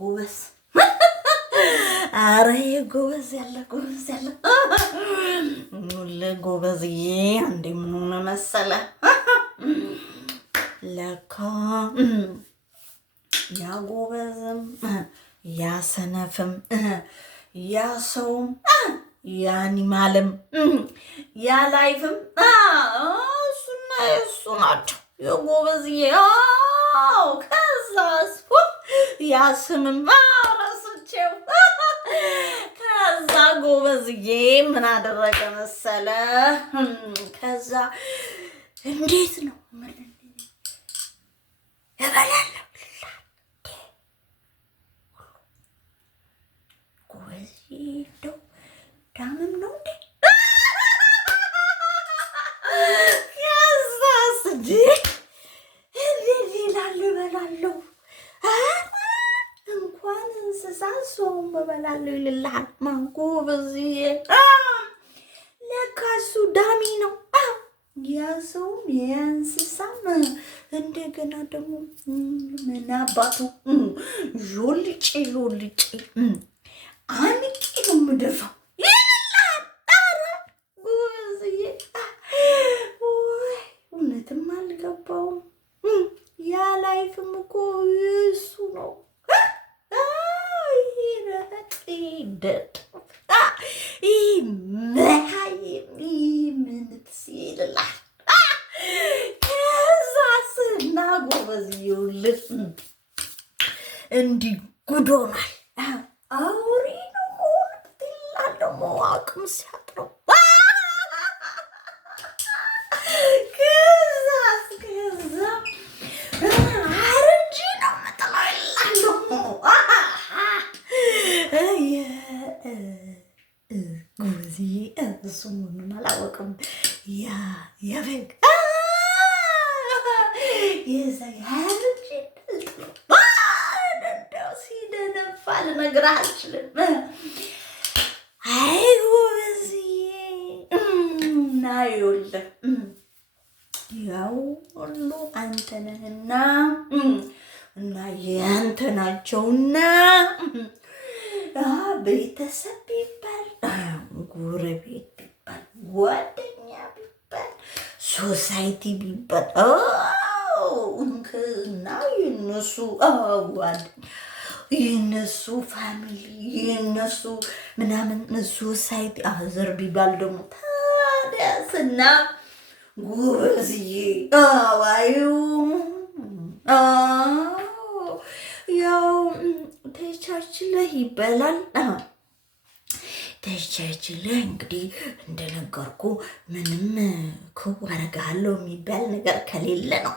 ጎበዝ አረ ጎበዝ ያለ ለጎበዝዬ አንዴ ምን ሆነ መሰለ ለካ ያ ጎበዝም ያ ሰነፍም ያ ሰውም ያ አኒማልም ያ ላይፍም እሱና እሱ ናቸው የጎበዝዬ ከዛስ ያ ስምም ረስቼው ከዛ ጎበዝዬ ምን አደረገ መሰለ ከዛ እንዴት ነው እበላለሁ ጎበዝዬ እንደው ዳምም ነው እንዴ ከዛስ እንዴ እበላለሁ እንኳን እንስሳ ሰውም እበላለሁ ይልልሃል ጎበዝዬ ለካ እሱ ዳሚ ነው ያ ሰውም የእንስሳም እንደገና ደግሞ ምን አባቱ ዦልጬ አንቄ ነው የምደፋው ይልልሃል ጎበዝዬ እውነትም አልገባውም ያ ላይፍም እኮ እሱ ነው ደጥ ይልልሃል ከዛስና ጎበዝዬውልህ እንዲህ ጉድ ሆኗል አውሬ ነው ትላለህ መዋቅም ሲያጥረው ከዛ አረንጂ ነው መጥለው ይላለሁ ጎበዝዬ እሱ መሆኑን አላወቅም የበግ የዛ ያረንጂ እንደው ሲደነፋ ልነግርህ አልችልም አይ ጎበዝዬ እና ይኸውልህ ያው ሁሉ አንተ ነህና እና ያንተ ናቸውና ቤተሰብ ቢባል ጎረቤት ቢባል ጓደኛ ቢባል ሶሳይቲ ቢባል እና የነሱ የነሱ ፋሚሊ የነሱ ምናምን ሶሳይቲ ዘር ቢባል ደግሞ ታዲያስና ጎበዝዬ አዋዩ ያው ተቻችለህ ይበላል ተቻችለህ እንግዲህ እንደነገርኩ ምንም ክው አረጋለሁ የሚባል ነገር ከሌለ ነው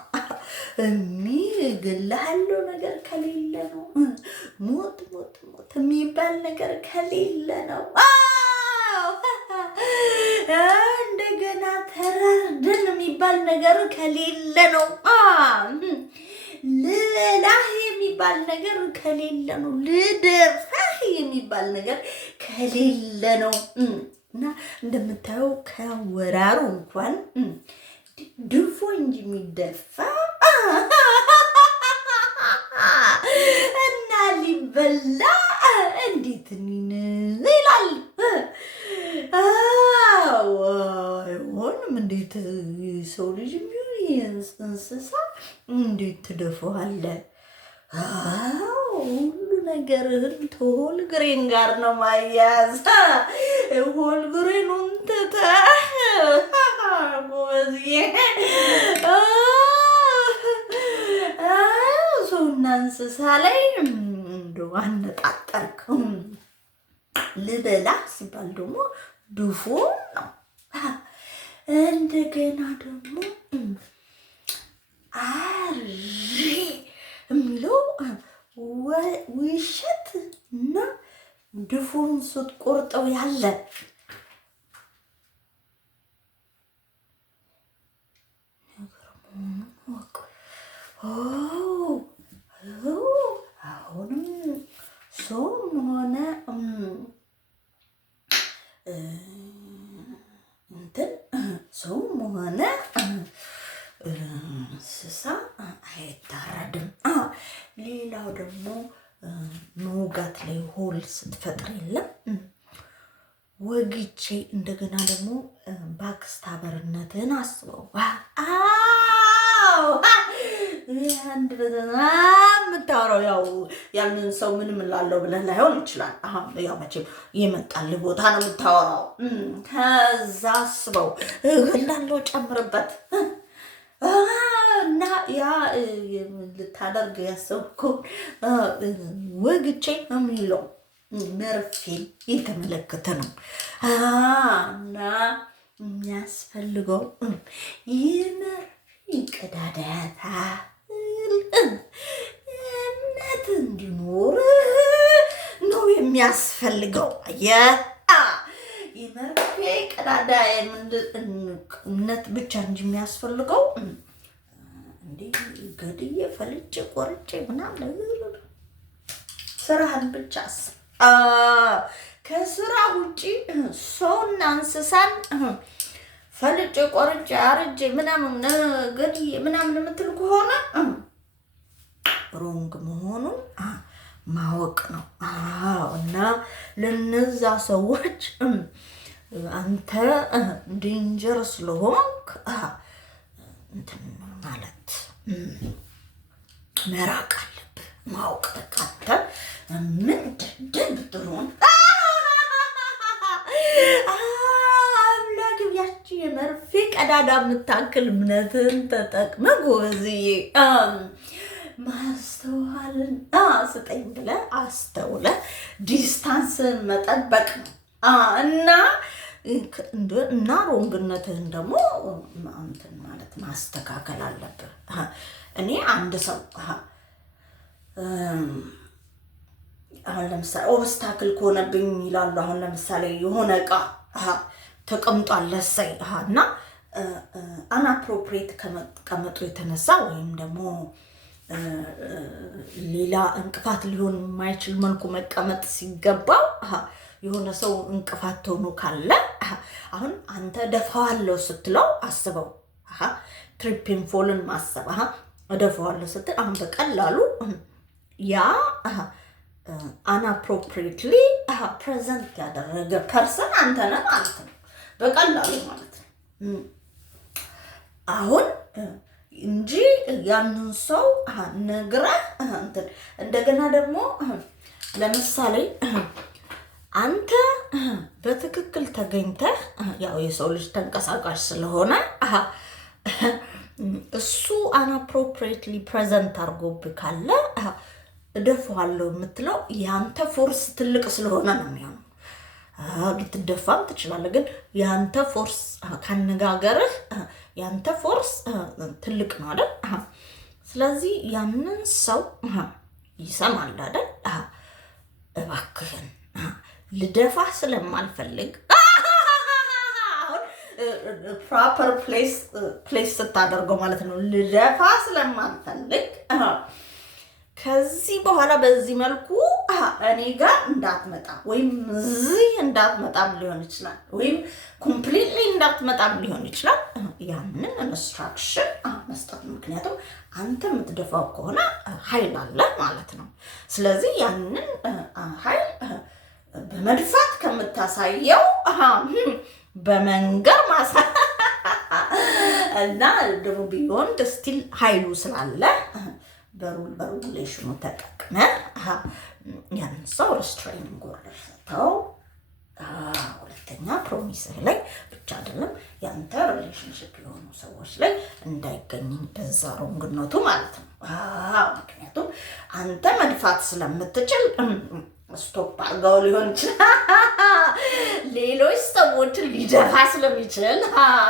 የሚግልሃለሁ ነገር ከሌለ ነው ሞት የሚባል ነገር ከሌለ ነው እንደገና ተራርደን የሚባል ነገር ከሌለ ነው ልላህ የሚባል ነገር ከሌለ ነው ልደፋህ የሚባል ነገር ከሌለ ነው እና እንደምታየው ከወራሩ እንኳን ድፎ እንጂ የሚደፋ እና ሊበላ እንዴት ይላል አይሆንም እንዴት ሰው ልጅ የሚሆን እንስሳ እንዴት ትደፈዋለህ ሁሉ ነገርህን ከሆል ግሬን ጋር ነው ማያዝ ሆል ግሬኑን ትተህ ጎበዝዬ ሰውና እንስሳ ላይ እንደው አነጣጠርክ ልበላ ሲባል ደግሞ ድፎ ነው እንደገና ደግሞ አሪ የሚለው ውሸት እና ድፎን ስትቆርጠው ያለ አሁንም ሰውም ሆነ እንትን ሰውም ሆነ እንስሳ አይታረድም። ሌላው ደግሞ መውጋት ላይ ሆል ስትፈጥር የለም ወግቼ እንደገና ደግሞ ባክስታበርነትን አስበው። አንድ የምታወራው ያው ያንን ሰው ምንም ላለው ብለህ ላይሆን ይችላል። ያው መቼም የመጣልህ ቦታ ነው የምታወራው። ከዛ አስበው እላለው ጨምርበት እና ያ ልታደርግ ያሰብከው ወግቼ ነው የሚለው መርፌን የተመለከተ ነው እና የሚያስፈልገው የመርፌ ቀዳዳታ እምነት እንዲኖር ነው የሚያስፈልገው። የመርፌ ቀዳዳ እምነት ብቻ እንጂ የሚያስፈልገው እንዲህ ገድዬ ፈልጬ ቆርጬ ምናምን ስራህን ብቻ ከስራ ውጪ ሰውና እንስሳን ፈልጬ ቆርጬ አርጄ ምናምን ገድዬ ምናምን የምትል ከሆነ ሮንግ መሆኑን ማወቅ ነው። እና ለነዛ ሰዎች አንተ ዴንጀር ስለሆንክ እንትን ማለት መራቅ አለብህ። ማወቅ በቃ አንተ ምንድን ብትሆን አምላክ ያቺ የመርፌ ቀዳዳ የምታክል እምነትን ተጠቅመ ጎበዝዬ ማስተዋልን ስጠኝ ብለህ አስተውለህ ዲስታንስን መጠበቅ ነው እና ሮንግነትህን ደግሞ እንትን ማለት ማስተካከል አለብህ። እኔ አንድ ሰው አሁን ለምሳሌ ኦብስታክል ከሆነብኝ ይላሉ። አሁን ለምሳሌ የሆነ እቃ ተቀምጧል ለሰይ እና አናፕሮፕሬት ከመቀመጡ የተነሳ ወይም ደግሞ ሌላ እንቅፋት ሊሆን የማይችል መልኩ መቀመጥ ሲገባው የሆነ ሰው እንቅፋት ሆኖ ካለ አሁን አንተ ደፋዋለሁ ስትለው አስበው። ትሪፒን ፎልን ማሰብ እደፋዋለሁ ስትል አሁን በቀላሉ ያ አናፕሮፕሪትሊ ፕሬዘንት ያደረገ ፐርሰን አንተ ነህ ማለት ነው። በቀላሉ ማለት ነው አሁን እንጂ ያንን ሰው ነግረህ እንደገና ደግሞ ለምሳሌ አንተ በትክክል ተገኝተህ ያው የሰው ልጅ ተንቀሳቃሽ ስለሆነ እሱ አናፕሮፕሪትሊ ፕሬዘንት አድርጎብህ ካለ እደፋዋለሁ የምትለው ያንተ ፎርስ ትልቅ ስለሆነ ነው የሚሆነው። ልትደፋም ትችላለህ፣ ግን ያንተ ፎርስ ካነጋገርህ ያንተ ፎርስ ትልቅ ነው አይደል? ስለዚህ ያንን ሰው ይሰማል አይደል? እባክህን ልደፋ ስለማልፈልግ ፕሮፐር ፕሌስ ስታደርገው ማለት ነው። ልደፋ ስለማልፈልግ ከዚህ በኋላ በዚህ መልኩ እኔ ጋር እንዳትመጣ ወይም እዚህ እንዳትመጣም ሊሆን ይችላል፣ ወይም ኮምፕሊትሊ እንዳትመጣም ሊሆን ይችላል። ያንን ኢንስትራክሽን መስጠት። ምክንያቱም አንተ የምትደፋው ከሆነ ኃይል አለ ማለት ነው። ስለዚህ ያንን ኃይል በመድፋት ከምታሳየው በመንገር እና ደግሞ ቢዮንድ ስቲል ኃይሉ ስላለ በሩሌሽኑ ተጠቅመ ያንን ሰው ሪስትሬኒንግ ኦርደር ሰጥተው። ሁለተኛ ፕሮሚስህ ላይ ብቻ አይደለም ያንተ ሪሌሽንሽፕ የሆኑ ሰዎች ላይ እንዳይገኝ በዛ ሮንግነቱ ማለት ነው። ምክንያቱም አንተ መድፋት ስለምትችል ስቶፕ አድርገው ሊሆን ይችላል። ሌሎች ሰዎችን ሊደፋ ስለሚችል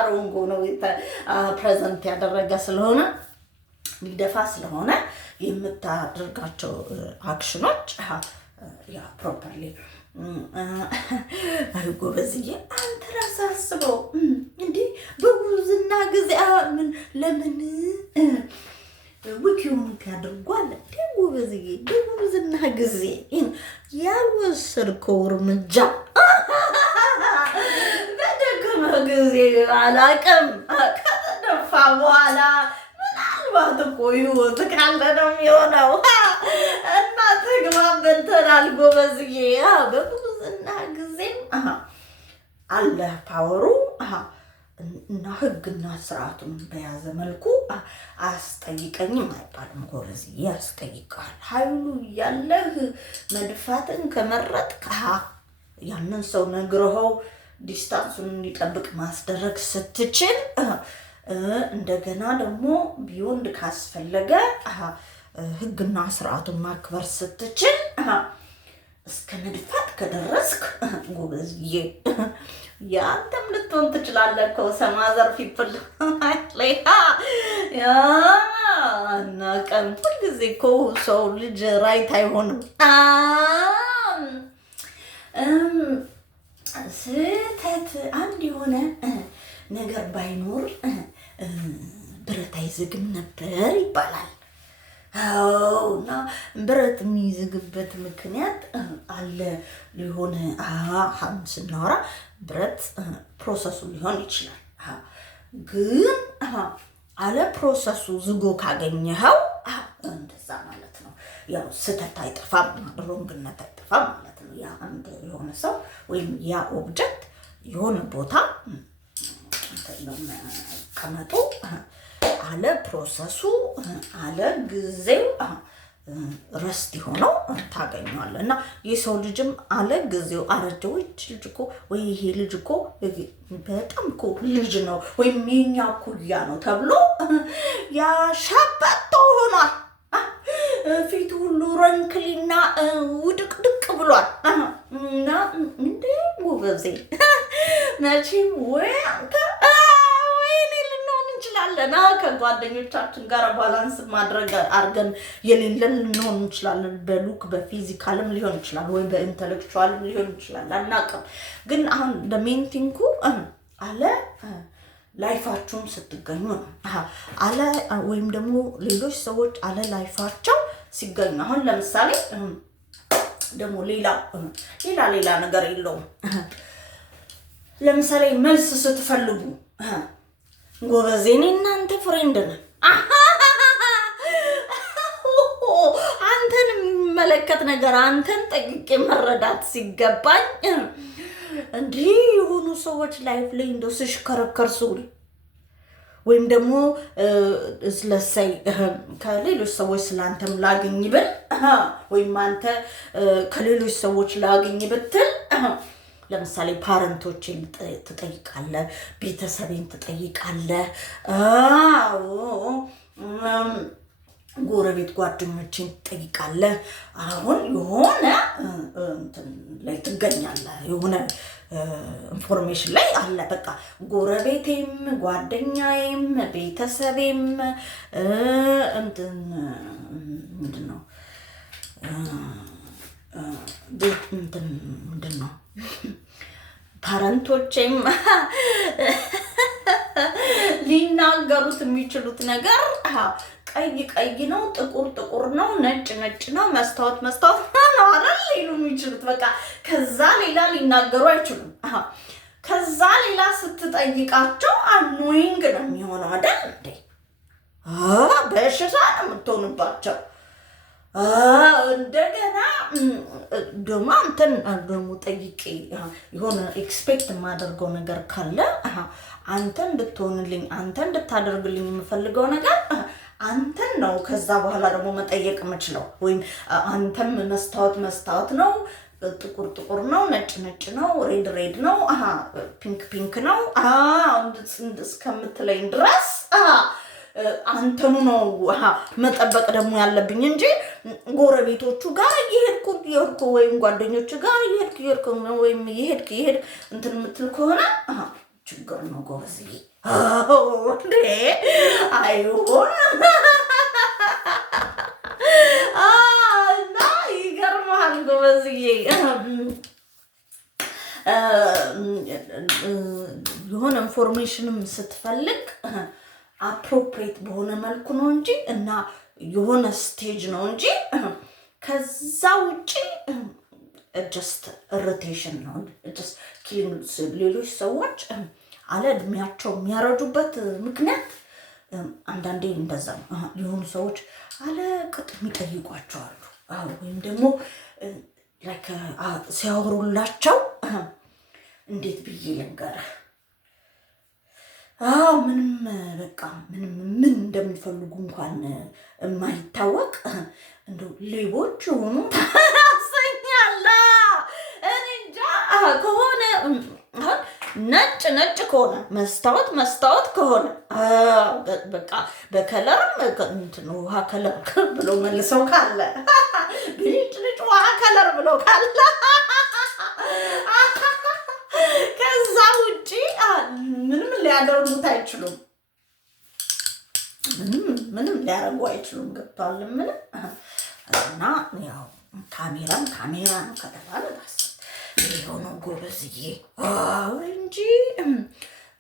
ሮንጎ ነው ፕሬዘንት ያደረገ ስለሆነ ሊደፋ ስለሆነ የምታደርጋቸው አክሽኖች ያ ፕሮፐርሊ ጎበዝዬ አንተ ራስህ አስበው። እንዲህ በጉብዝና ጊዜ ለምን ዊኪውን ያደርጓል? ጎበዝዬ በጉብዝና ጊዜ ያልወሰድከው እርምጃ በደከመ ጊዜ አላቅም ከተደፋ በኋላ ምናልባት እኮ ህይወት ካለ ነው የሚሆነው። እና ተግባብተን ተናል ጎበዝዬ። በጉብዝና ጊዜም አለ ፓወሩ እና ህግና ስርዓቱን በያዘ መልኩ አያስጠይቀኝም አይባልም ጎበዝዬ፣ ያስጠይቃል። ኃይሉ እያለህ መድፋትን ከመረጥክ ያንን ሰው ነግረኸው ዲስታንሱን እንዲጠብቅ ማስደረግ ስትችል እንደገና ደግሞ ቢዮንድ ካስፈለገ ህግና ስርዓቱን ማክበር ስትችል እስከ መድፋት ከደረስክ ጎበዝዬ ያንተም ልትሆን ትችላለህ እኮ ሰማዘር ፊፕል እና ቀን ሁልጊዜ እኮ ሰው ልጅ ራይት አይሆንም። ስህተት አንድ የሆነ ነገር ባይኖር ብረት አይዝግም ነበር ይባላል። እና ብረት የሚዝግበት ምክንያት አለ ሊሆን ስናወራ ብረት ፕሮሰሱ ሊሆን ይችላል። ግን አለ ፕሮሰሱ ዝጎ ካገኘኸው እንደዛ ማለት ነው። ያው ስህተት አይጠፋም፣ ሮንግነት አይጠፋም ማለት ነው። ያ አንድ የሆነ ሰው ወይም ያ ኦብጀክት የሆነ ቦታ ከመጡ አለ ፕሮሰሱ አለ ጊዜው ረስት ሆነው ታገኘዋለህ። እና የሰው ልጅም አለ ጊዜው አረጀ ወይ ልጅ እኮ ወይ ይሄ ልጅ እኮ በጣም እኮ ልጅ ነው ወይም የኛ ኩያ ነው ተብሎ ያሻበቶ ሆኗል። ፊቱ ሁሉ ረንክሊና ውድቅድቅ ብሏል። እና እንዴ ጎበዜ መቼም ወይ አንተ እንችላለን ከጓደኞቻችን ጋር ባላንስ ማድረግ አርገን የሌለን ልንሆን እንችላለን። በሉክ በፊዚካልም ሊሆን ይችላል ወይ በኢንተሌክቹዋልም ሊሆን ይችላል፣ አናውቅም። ግን አሁን ለሜንቲንጉ አለ ላይፋችሁን ስትገኙ ነው አለ ወይም ደግሞ ሌሎች ሰዎች አለ ላይፋቸው ሲገኙ። አሁን ለምሳሌ ደግሞ ሌላ ነገር የለውም። ለምሳሌ መልስ ስትፈልጉ ጎበዜ እኔ እናንተ ፍሬንድ ነን። አንተን የሚመለከት ነገር አንተን ጠይቄ መረዳት ሲገባኝ እንዲህ የሆኑ ሰዎች ላይፍ ላይ እንደው ስሽከረከር ሱሪ ወይም ደግሞ ስለሰይ ከሌሎች ሰዎች ስላንተም ላገኝ ብል ወይም አንተ ከሌሎች ሰዎች ላገኝ ብትል ለምሳሌ ፓረንቶችን ትጠይቃለህ፣ ቤተሰቤን ትጠይቃለህ፣ ጎረቤት ጓደኞችን ትጠይቃለህ። አሁን የሆነ ላይ ትገኛለህ፣ የሆነ ኢንፎርሜሽን ላይ አለ። በቃ ጎረቤቴም ጓደኛዬም ቤተሰቤም ምንድን ነው ፓረንቶቼም ሊናገሩት የሚችሉት ነገር ቀይ ነው፣ ጥቁር ነው፣ ነጭ ነው፣ መስታወት ነው አይደል ሊሉ የሚችሉት። በቃ ከዛ ሌላ ሊናገሩ አይችሉም። ከዛ ሌላ ስትጠይቃቸው አኖይንግ ነው የሚሆነው አይደል እንዴ? በሽታ ነው የምትሆንባቸው። እንደገና ደግሞ አንተን ደግሞ ጠይቄ የሆነ ኤክስፔክት የማደርገው ነገር ካለ አንተ እንድትሆንልኝ አንተ እንድታደርግልኝ የምፈልገው ነገር አንተን ነው። ከዛ በኋላ ደግሞ መጠየቅ የምችለው ወይም አንተም መስታወት ነው፣ ጥቁር ነው፣ ነጭ ነው፣ ሬድ ነው፣ ፒንክ ነው እስከምትለኝ ድረስ አንተኑ ነው መጠበቅ ደግሞ ያለብኝ እንጂ ጎረቤቶቹ ጋር እየሄድኩ ወይም ጓደኞቹ ጋር እየሄድኩ ወይም እየሄድክ እንትን የምትል ከሆነ ችግር ነው ጎበዝዬ። አይሆን እና ይገርምሃል ጎበዝዬ። የሆነ ኢንፎርሜሽንም ስትፈልግ አፕሮፕሪየት በሆነ መልኩ ነው እንጂ እና የሆነ ስቴጅ ነው እንጂ ከዛ ውጪ ጀስት ኢሪቴሽን ነው። ጀስት ሌሎች ሰዎች አለ እድሜያቸው የሚያረጁበት ምክንያት አንዳንዴ እንደዛ ነው። የሆኑ ሰዎች አለ ቅጥ የሚጠይቋቸው አሉ። ወይም ደግሞ ሲያወሩላቸው እንዴት ብዬ ልንገርህ? ምንም በቃ ምንም ምን እንደሚፈልጉ እንኳን የማይታወቅ እንደው ሌቦች የሆኑ ታሰኛለህ። እኔ እንጃ ከሆነ ነጭ ከሆነ መስታወት ከሆነ በቃ በከለርም እንትን ውሃ ከለር ብሎ መልሰው ካለ ብልጭ ውሃ ከለር ብሎ ካለ ከዛ ውጪ ምንም ሊያደርጉት አይችሉም። ምንም ሊያደርጉ አይችሉም። ገብቷል? ምንም እና ያው ካሜራ ነው ከተባለ የሆነ ጎበዝዬ እንጂ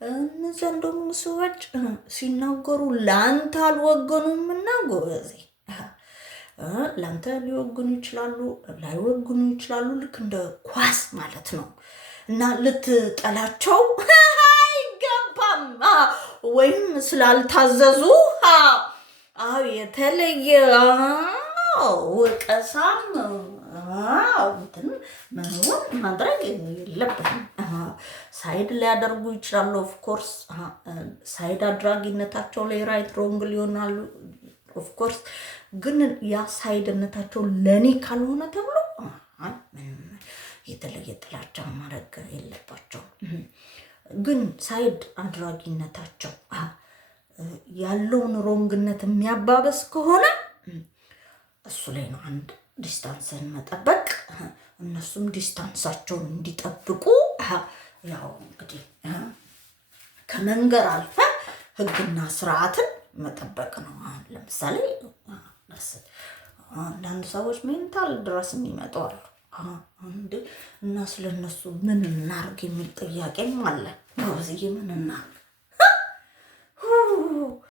እነዚያ እንደውም ሰዎች ሲናገሩ ለአንተ አልወገኑም እና ጎበዜ ለአንተ ሊወግኑ ይችላሉ፣ ላይወግኑ ይችላሉ። ልክ እንደ ኳስ ማለት ነው እና ልትጠላቸው አይገባም። ወይም ስላልታዘዙ የተለየ ወቀሳም ምንም ማድረግ የለብንም። ሳይድ ሊያደርጉ ይችላሉ። ኦፍኮርስ ሳይድ አድራጊነታቸው ላይ ራይት ሮንግ ሊሆናሉ። ኦፍኮርስ ግን ያ ሳይድነታቸው ለእኔ ካልሆነ ተብሎ የተለየ ጥላቻ ማድረግ የለባቸውም። ግን ሳይድ አድራጊነታቸው ያለውን ሮንግነት የሚያባበስ ከሆነ እሱ ላይ ነው አንድ ዲስታንስን መጠበቅ፣ እነሱም ዲስታንሳቸውን እንዲጠብቁ ያው እንግዲህ ከመንገር አልፈ ሕግና ስርዓትን መጠበቅ ነው። ለምሳሌ አንዳንድ ሰዎች ሜንታል ድረስ የሚመጡ አሉ። እና ስለነሱ ምን እናርግ የሚል ጥያቄም አለ። በዚህ ምን እናርግ